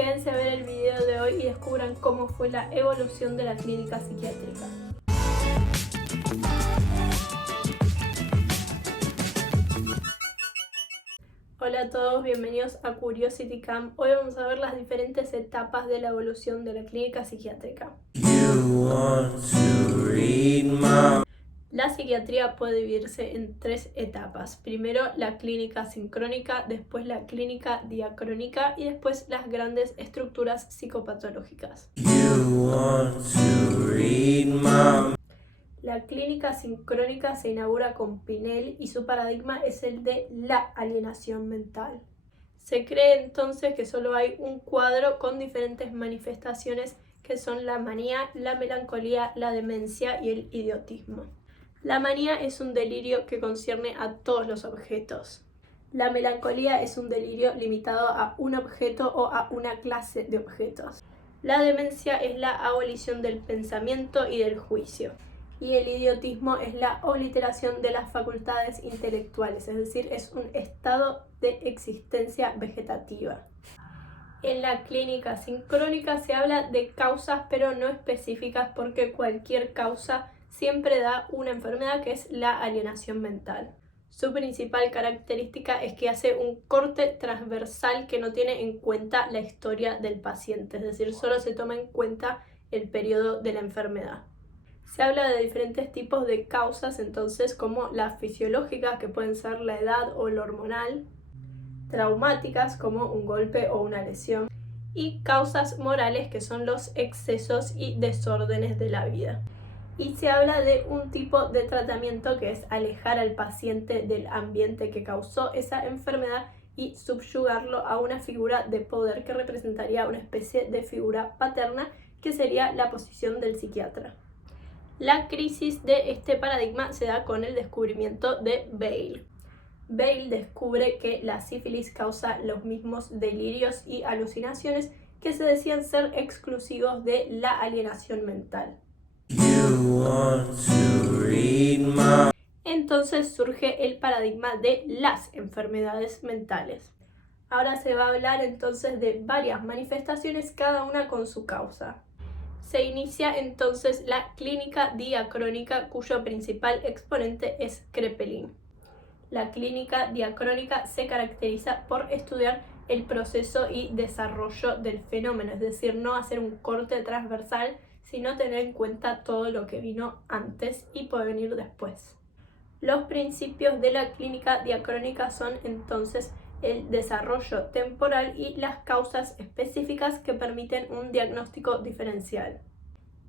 quédense a ver el video de hoy y descubran cómo fue la evolución de la clínica psiquiátrica. Hola a todos, bienvenidos a Curiosity Camp. Hoy vamos a ver las diferentes etapas de la evolución de la clínica psiquiátrica. La psiquiatría puede dividirse en 3 etapas. Primero la clínica sincrónica, después la clínica diacrónica y después las grandes estructuras psicopatológicas. La clínica sincrónica se inaugura con Pinel y su paradigma es el de la alienación mental. Se cree entonces que solo hay un cuadro con diferentes manifestaciones que son la manía, la melancolía, la demencia y el idiotismo. La manía es un delirio que concierne a todos los objetos. La melancolía es un delirio limitado a un objeto o a una clase de objetos. La demencia es la abolición del pensamiento y del juicio. Y el idiotismo es la obliteración de las facultades intelectuales, es decir, es un estado de existencia vegetativa. En la clínica sincrónica se habla de causas pero no específicas porque cualquier causa siempre da una enfermedad que es la alienación mental. Su principal característica es que hace un corte transversal que no tiene en cuenta la historia del paciente, es decir, solo se toma en cuenta el periodo de la enfermedad. Se habla de diferentes tipos de causas, entonces, como las fisiológicas, que pueden ser la edad o lo hormonal, traumáticas, como un golpe o una lesión, y causas morales, que son los excesos y desórdenes de la vida. Y se habla de un tipo de tratamiento que es alejar al paciente del ambiente que causó esa enfermedad y subyugarlo a una figura de poder que representaría una especie de figura paterna, que sería la posición del psiquiatra. La crisis de este paradigma se da con el descubrimiento de Bale. Bale descubre que la sífilis causa los mismos delirios y alucinaciones que se decían ser exclusivos de la alienación mental. Entonces surge el paradigma de las enfermedades mentales. Ahora se va a hablar entonces de varias manifestaciones, cada una con su causa. Se inicia entonces la clínica diacrónica, cuyo principal exponente es Kraepelin. La clínica diacrónica se caracteriza por estudiar el proceso y desarrollo del fenómeno, es decir, no hacer un corte transversal, sino tener en cuenta todo lo que vino antes y puede venir después. Los principios de la clínica diacrónica son entonces el desarrollo temporal y las causas específicas que permiten un diagnóstico diferencial.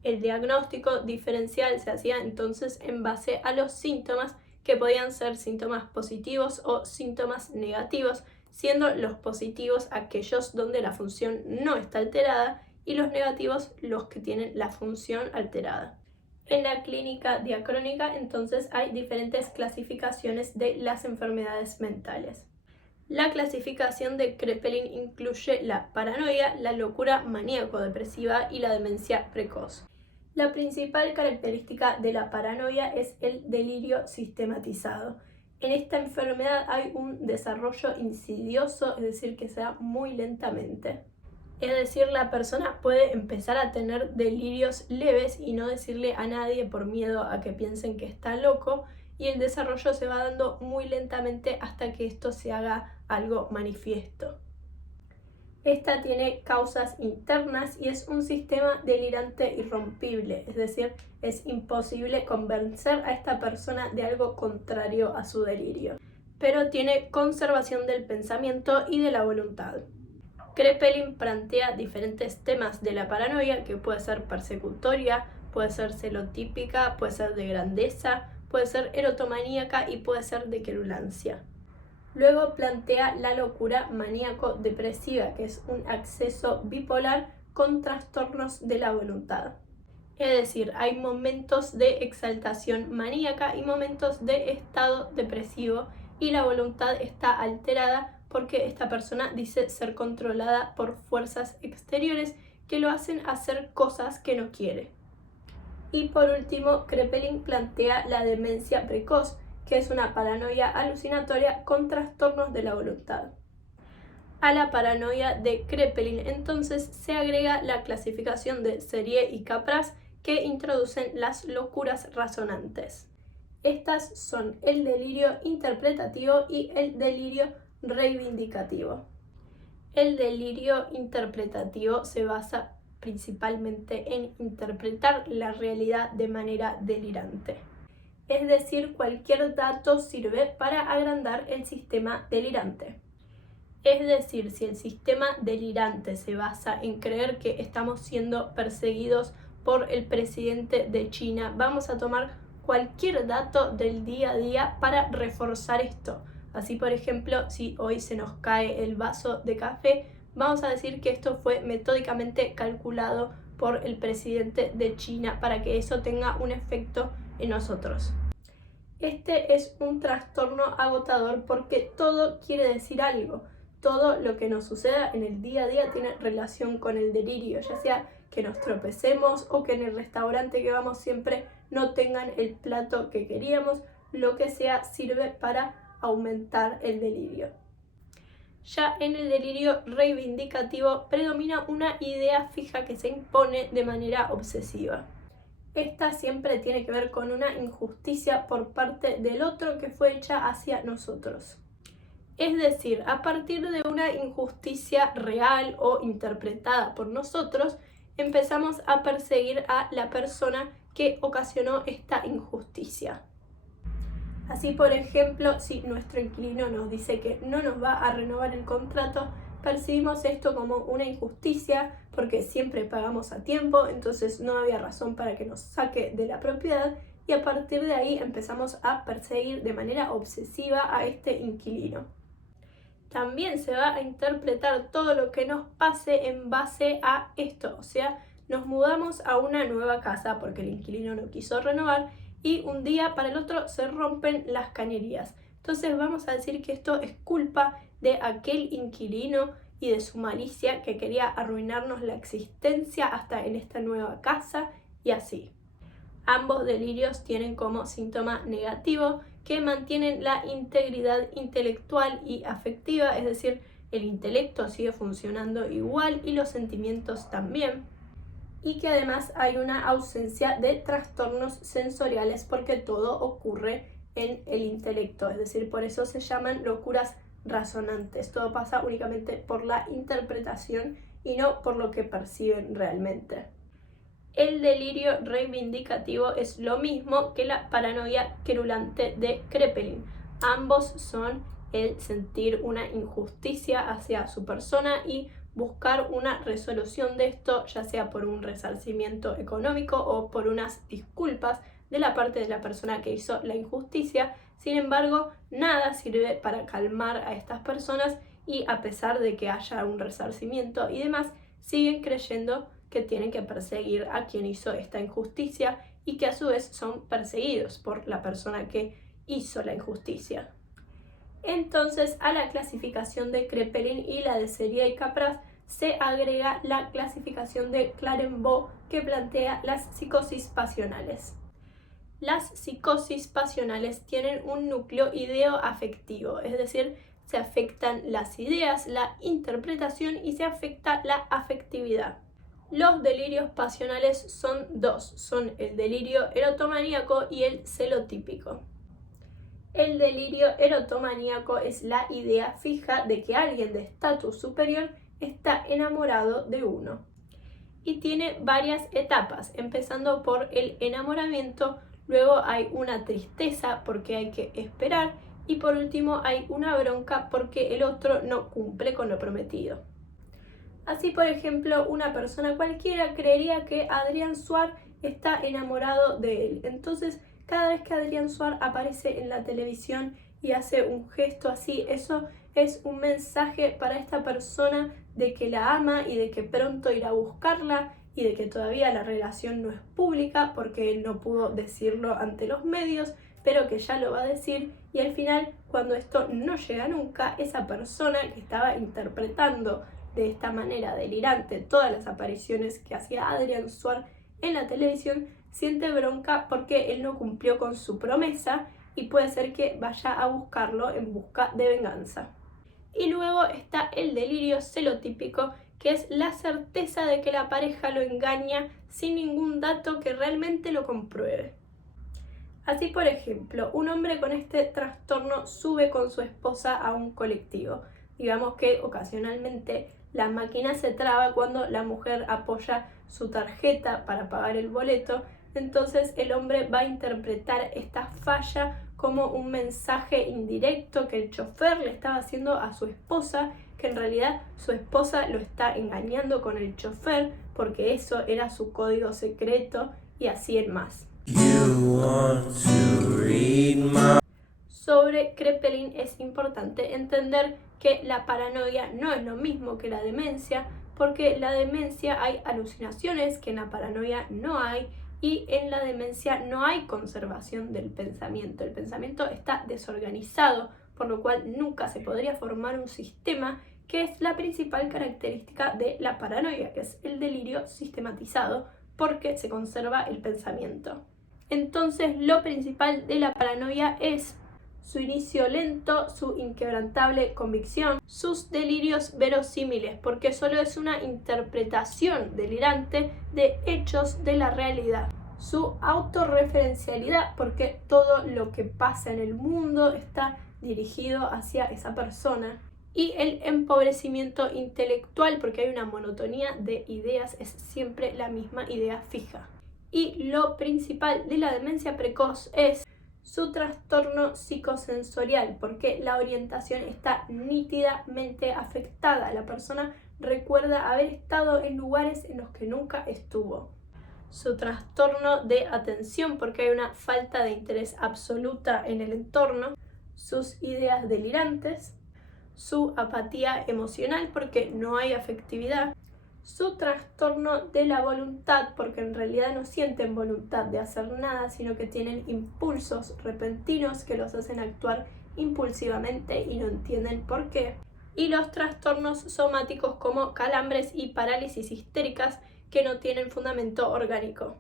El diagnóstico diferencial se hacía entonces en base a los síntomas, que podían ser síntomas positivos o síntomas negativos, siendo los positivos aquellos donde la función no está alterada y los negativos los que tienen la función alterada. En la clínica diacrónica entonces hay diferentes clasificaciones de las enfermedades mentales. La clasificación de Kraepelin incluye la paranoia, la locura maníaco-depresiva y la demencia precoz. La principal característica de la paranoia es el delirio sistematizado. En esta enfermedad hay un desarrollo insidioso, es decir, que se da muy lentamente. Es decir, la persona puede empezar a tener delirios leves y no decirle a nadie por miedo a que piensen que está loco, y el desarrollo se va dando muy lentamente hasta que esto se haga algo manifiesto. Esta tiene causas internas y es un sistema delirante irrompible, es decir, es imposible convencer a esta persona de algo contrario a su delirio, pero tiene conservación del pensamiento y de la voluntad. Kraepelin plantea diferentes temas de la paranoia, que puede ser persecutoria, puede ser celotípica, puede ser de grandeza, puede ser erotomaníaca y puede ser de querulancia. Luego plantea la locura maníaco-depresiva, que es un acceso bipolar con trastornos de la voluntad. Es decir, hay momentos de exaltación maníaca y momentos de estado depresivo, y la voluntad está alterada porque esta persona dice ser controlada por fuerzas exteriores que lo hacen hacer cosas que no quiere. Y por último, Kraepelin plantea la demencia precoz, que es una paranoia alucinatoria con trastornos de la voluntad. A la paranoia de Kraepelin entonces se agrega la clasificación de Serie y Capras, que introducen las locuras razonantes. Estas son el delirio interpretativo y el delirio reivindicativo. El delirio interpretativo se basa principalmente en interpretar la realidad de manera delirante. Es decir, cualquier dato sirve para agrandar el sistema delirante. Es decir, si el sistema delirante se basa en creer que estamos siendo perseguidos por el presidente de China, vamos a tomar cualquier dato del día a día para reforzar esto. Así, por ejemplo, si hoy se nos cae el vaso de café, vamos a decir que esto fue metódicamente calculado por el presidente de China para que eso tenga un efecto en nosotros. Este es un trastorno agotador porque todo quiere decir algo. Todo lo que nos suceda en el día a día tiene relación con el delirio, ya sea que nos tropecemos o que en el restaurante que vamos siempre no tengan el plato que queríamos, lo que sea sirve para aumentar el delirio. Ya en el delirio reivindicativo predomina una idea fija que se impone de manera obsesiva. Esta siempre tiene que ver con una injusticia por parte del otro que fue hecha hacia nosotros. Es decir, a partir de una injusticia real o interpretada por nosotros, empezamos a perseguir a la persona que ocasionó esta injusticia. Así, por ejemplo, si nuestro inquilino nos dice que no nos va a renovar el contrato, percibimos esto como una injusticia porque siempre pagamos a tiempo, entonces no había razón para que nos saque de la propiedad y a partir de ahí empezamos a perseguir de manera obsesiva a este inquilino. También se va a interpretar todo lo que nos pase en base a esto, o sea, nos mudamos a una nueva casa porque el inquilino no quiso renovar y un día para el otro se rompen las cañerías. Entonces vamos a decir que esto es culpa de aquel inquilino y de su malicia que quería arruinarnos la existencia hasta en esta nueva casa y así. Ambos delirios tienen como síntoma negativo que mantienen la integridad intelectual y afectiva, es decir, el intelecto sigue funcionando igual y los sentimientos también, y que además hay una ausencia de trastornos sensoriales porque todo ocurre en el intelecto, es decir, por eso se llaman locuras razonantes. Todo pasa únicamente por la interpretación y no por lo que perciben realmente. El delirio reivindicativo es lo mismo que la paranoia querulante de Kraepelin. Ambos son el sentir una injusticia hacia su persona y buscar una resolución de esto, ya sea por un resarcimiento económico o por unas disculpas de la parte de la persona que hizo la injusticia. Sin embargo, nada sirve para calmar a estas personas y a pesar de que haya un resarcimiento y demás, siguen creyendo que tienen que perseguir a quien hizo esta injusticia y que a su vez son perseguidos por la persona que hizo la injusticia. Entonces, a la clasificación de Kraepelin y la de Serie y Capras se agrega la clasificación de Clérambault que plantea las psicosis pasionales. Las psicosis pasionales tienen un núcleo ideo-afectivo, es decir, se afectan las ideas, la interpretación y se afecta la afectividad. Los delirios pasionales son dos, son el delirio erotomaníaco y el celotípico. El delirio erotomaníaco es la idea fija de que alguien de estatus superior está enamorado de uno. Y tiene varias etapas, empezando por el enamoramiento, luego hay una tristeza porque hay que esperar y por último hay una bronca porque el otro no cumple con lo prometido. Así, por ejemplo, una persona cualquiera creería que Adrián Suar está enamorado de él. Entonces, cada vez que Adrián Suar aparece en la televisión y hace un gesto así, eso es un mensaje para esta persona de que la ama y de que pronto irá a buscarla y de que todavía la relación no es pública porque él no pudo decirlo ante los medios, pero que ya lo va a decir y al final, cuando esto no llega nunca, esa persona que estaba interpretando de esta manera delirante todas las apariciones que hacía Adrián Suar en la televisión, siente bronca porque él no cumplió con su promesa y puede ser que vaya a buscarlo en busca de venganza. Y luego está el delirio celotípico, que es la certeza de que la pareja lo engaña sin ningún dato que realmente lo compruebe. Así, por ejemplo, un hombre con este trastorno sube con su esposa a un colectivo. Digamos que ocasionalmente la máquina se traba cuando la mujer apoya su tarjeta para pagar el boleto, entonces el hombre va a interpretar esta falla como un mensaje indirecto que el chofer le estaba haciendo a su esposa, que en realidad su esposa lo está engañando con el chofer porque eso era su código secreto y así en más. Sobre Kraepelin es importante entender que la paranoia no es lo mismo que la demencia, porque en la demencia hay alucinaciones que en la paranoia no hay, y en la demencia no hay conservación del pensamiento. El pensamiento está desorganizado, por lo cual nunca se podría formar un sistema, que es la principal característica de la paranoia, que es el delirio sistematizado, porque se conserva el pensamiento. Entonces, lo principal de la paranoia es su inicio lento, su inquebrantable convicción, sus delirios verosímiles, porque solo es una interpretación delirante de hechos de la realidad, su autorreferencialidad, porque todo lo que pasa en el mundo está dirigido hacia esa persona, y el empobrecimiento intelectual, porque hay una monotonía de ideas, es siempre la misma idea fija. Y lo principal de la demencia precoz es su trastorno psicosensorial, porque la orientación está nítidamente afectada. La persona recuerda haber estado en lugares en los que nunca estuvo. Su trastorno de atención, porque hay una falta de interés absoluta en el entorno. Sus ideas delirantes. Su apatía emocional, porque no hay afectividad. Su trastorno de la voluntad, porque en realidad no sienten voluntad de hacer nada, sino que tienen impulsos repentinos que los hacen actuar impulsivamente y no entienden por qué. Y los trastornos somáticos como calambres y parálisis histéricas que no tienen fundamento orgánico.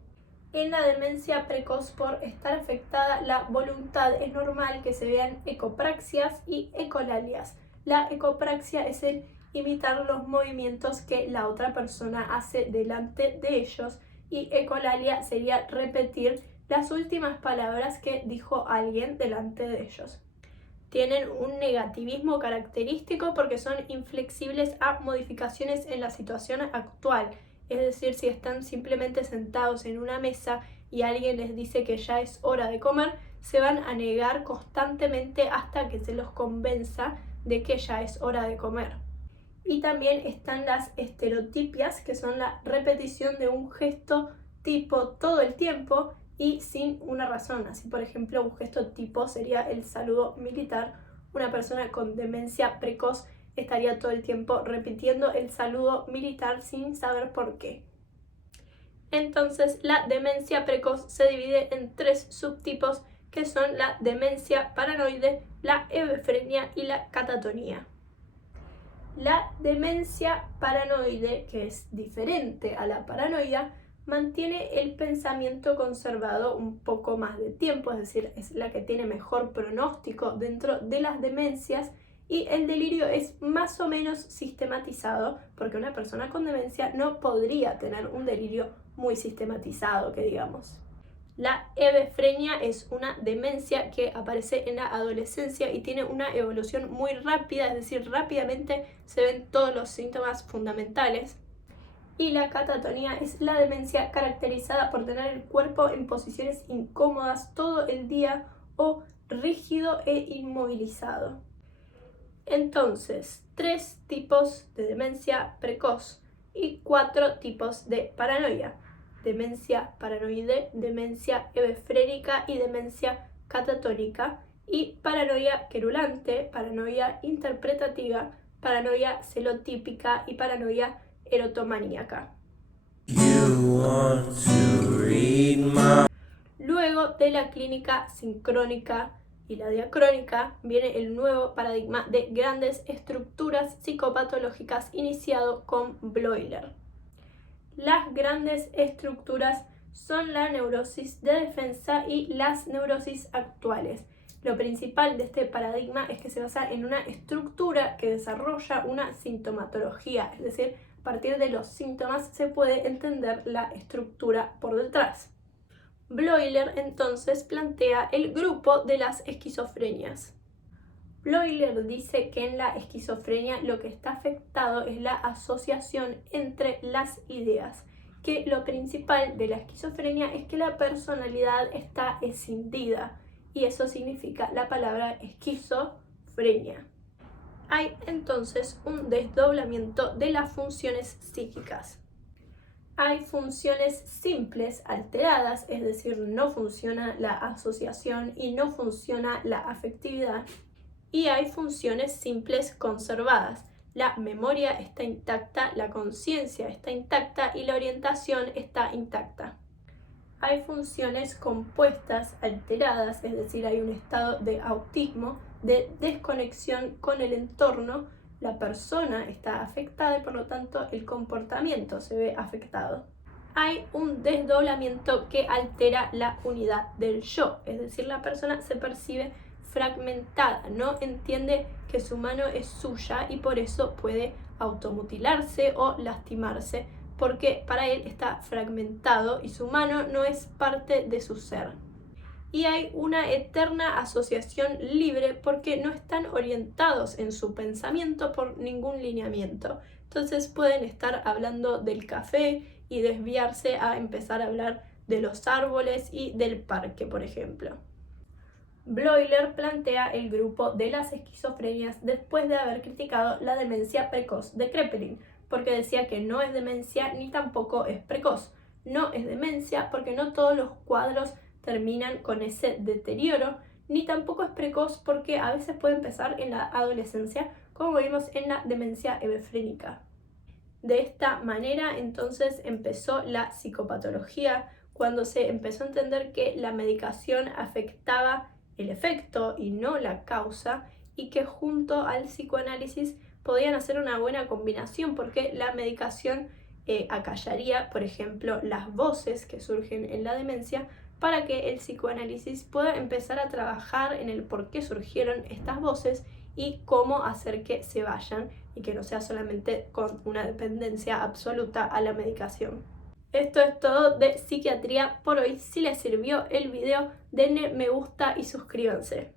En la demencia precoz, por estar afectada la voluntad, es normal que se vean ecopraxias y ecolalias. La ecopraxia es el imitar los movimientos que la otra persona hace delante de ellos, y ecolalia sería repetir las últimas palabras que dijo alguien delante de ellos. Tienen un negativismo característico porque son inflexibles a modificaciones en la situación actual, es decir, si están simplemente sentados en una mesa y alguien les dice que ya es hora de comer, se van a negar constantemente hasta que se los convenza de que ya es hora de comer. Y también están las estereotipias, que son la repetición de un gesto tipo todo el tiempo y sin una razón. Así, por ejemplo, un gesto tipo sería el saludo militar. Una persona con demencia precoz estaría todo el tiempo repitiendo el saludo militar sin saber por qué. Entonces, la demencia precoz se divide en 3 subtipos, que son la demencia paranoide, la hebefrenia y la catatonía. La demencia paranoide, que es diferente a la paranoia, mantiene el pensamiento conservado un poco más de tiempo, es decir, es la que tiene mejor pronóstico dentro de las demencias, y el delirio es más o menos sistematizado, porque una persona con demencia no podría tener un delirio muy sistematizado, que digamos. La hebefrenia es una demencia que aparece en la adolescencia y tiene una evolución muy rápida, es decir, rápidamente se ven todos los síntomas fundamentales. Y la catatonía es la demencia caracterizada por tener el cuerpo en posiciones incómodas todo el día o rígido e inmovilizado. Entonces, 3 tipos de demencia precoz y 4 tipos de paranoia: demencia paranoide, demencia hebefrénica y demencia catatónica, y paranoia querulante, paranoia interpretativa, paranoia celotípica y paranoia erotomaníaca. Luego de la clínica sincrónica y la diacrónica viene el nuevo paradigma de grandes estructuras psicopatológicas iniciado con Bloiler. Las grandes estructuras son la neurosis de defensa y las neurosis actuales. Lo principal de este paradigma es que se basa en una estructura que desarrolla una sintomatología, es decir, a partir de los síntomas se puede entender la estructura por detrás. Bleuler entonces plantea el grupo de las esquizofrenias. Bleuler dice que en la esquizofrenia lo que está afectado es la asociación entre las ideas, que lo principal de la esquizofrenia es que la personalidad está escindida, y eso significa la palabra esquizofrenia. Hay entonces un desdoblamiento de las funciones psíquicas. Hay funciones simples alteradas, es decir, no funciona la asociación y no funciona la afectividad, y hay funciones simples conservadas. La memoria está intacta, la conciencia está intacta y la orientación está intacta. Hay funciones compuestas alteradas, es decir, hay un estado de autismo, de desconexión con el entorno. La persona está afectada y por lo tanto el comportamiento se ve afectado. Hay un desdoblamiento que altera la unidad del yo, es decir, la persona se percibe fragmentada, no entiende que su mano es suya y por eso puede automutilarse o lastimarse, porque para él está fragmentado y su mano no es parte de su ser. Y hay una eterna asociación libre porque no están orientados en su pensamiento por ningún lineamiento. Entonces pueden estar hablando del café y desviarse a empezar a hablar de los árboles y del parque, por ejemplo. Bleuler plantea el grupo de las esquizofrenias después de haber criticado la demencia precoz de Kraepelin, porque decía que no es demencia ni tampoco es precoz. No es demencia porque no todos los cuadros terminan con ese deterioro, ni tampoco es precoz porque a veces puede empezar en la adolescencia, como vimos en la demencia hebefrénica. De esta manera entonces empezó la psicopatología, cuando se empezó a entender que la medicación afectaba el efecto y no la causa, y que junto al psicoanálisis podían hacer una buena combinación porque la medicación acallaría, por ejemplo, las voces que surgen en la demencia, para que el psicoanálisis pueda empezar a trabajar en el por qué surgieron estas voces y cómo hacer que se vayan y que no sea solamente con una dependencia absoluta a la medicación. Esto es todo de psiquiatría por hoy. Si les sirvió el video, denle me gusta y suscríbanse.